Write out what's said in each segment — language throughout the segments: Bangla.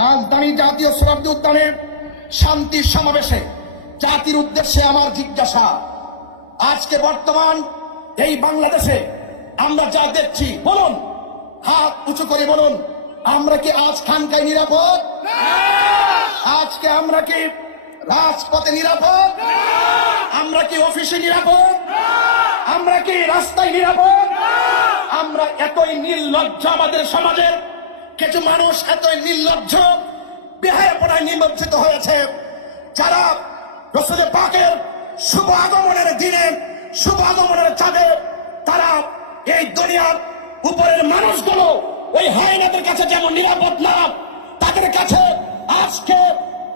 রাজধানী জাতীয় সোহরাওয়ার্দী উদ্যানে শান্তির সমাবেশে জাতির উদ্দেশ্যে আমার জিজ্ঞাসা। আজকে বর্তমান এই বাংলাদেশে আমরা যা দেখছি বলুন হাত উঁচু করে বলুন আমরা কি আজ খানকায় নিরাপদ আজকে আমরা কি রাজপথে নিরাপদ? আমরা কি অফিসে নিরাপদ? আমরা কি রাস্তায় নিরাপদ? আমরা এতই নির্লজ্জ আমাদের সমাজের কিছু মানুষ এতই নির্লজ্জ বেহায় পড়ায় নিমজ্জিত হয়েছে যারা রসুল পাকের শুভ আগমনের দিনে শুভ আগমনের চাঁদে তারা এই দুনিয়ার উপরের মানুষগুলো ওই হায়নাদের কাছে যেমন নিরাপদ না তাদের কাছে আজকে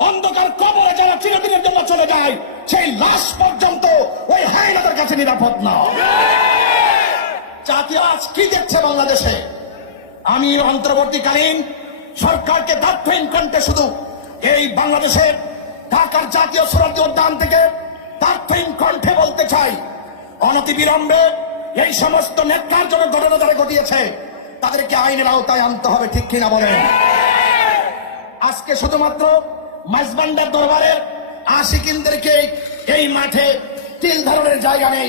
অন্ধকার কবরে যারা চিরদিনের জন্য চলে যায় সেই লাশ পর্যন্ত ওই হায়নাদের কাছে নিরাপদ না। জাতীয় আজ কি দেখছে বাংলাদেশে? আমি অন্তর্বর্তীকালীন সরকারকে দার্থহীন কণ্ঠে শুধু এই বাংলাদেশের ঢাকার জাতীয় সুরক্ষা উদ্যান থেকে দার্থহীন কণ্ঠে বলতে চাই। অনতি বিলম্বে এই সমস্ত নেতার জন্য ঘটনা যারা ঘটিয়েছে। তাদেরকে আইনের আওতায় আনতে হবে, ঠিক কিনা বলেন? আজকে শুধুমাত্র মাইজবান্ডার দরবারের আশিকিনদেরকে এই মাঠে তিন ধরনের জায়গা নেই।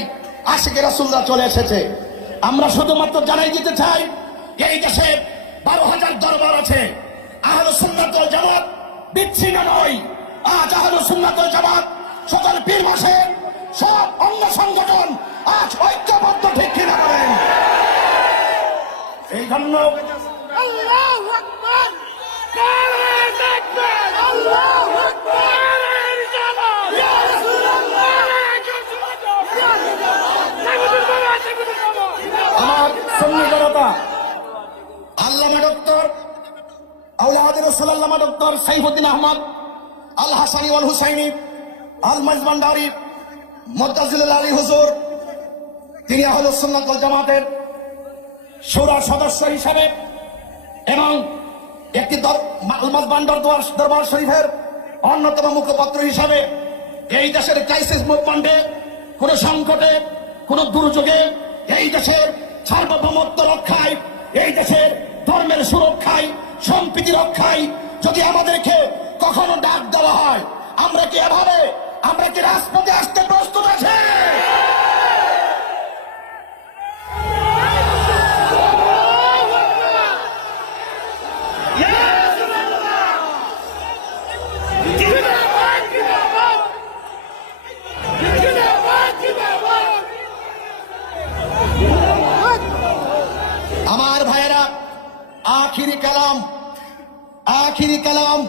আশিকে রাসুল্লাহ চলে এসেছে। আমরা শুধুমাত্র জানাই দিতে চাই এই দেশে বারো হাজার দরবার আছে। আহল সুন্নাতল জামাত বিচ্ছিন্ন নয়। আজ আহল সুন্নাতল জামাত সকল পীর মাসে সব অন্য সংগঠন আজ ঐক্যবদ্ধ ঠিক কিনা করেন এই জন্য আল্লাহ আকবার। আল্লাহ আকবার। ডক্টর আউলাদ রসুল্লামা ডক্টর সাইফুদ্দিন আহমদ, আল হাসানি ওয়াল হুসাইনি, আল মাজমান্ডারি মোদ্দাজিল আলী হুজুর, তিনি আহল সুন্নাত জামাতের সুরা সদস্য হিসাবে এবং একটি আলমাজবান্ডার দরবার শরীফের অন্যতম মুখপাত্র হিসাবে এই দেশের ক্রাইসিস মুভমেন্টে কোন সংকটে, কোন দুর্যোগে এই দেশের সার্বভৌমত্ব রক্ষায়, এই দেশের সম্প্রীতি রক্ষায় যদি আমাদেরকে কখনো ডাক দেওয়া হয়, আমরা কি এভাবে, আমরা কি রাজপথে আসতে প্রস্তুত আছি? আমার ভাইয়েরা, আখিরি কালাম আখিরি কালাম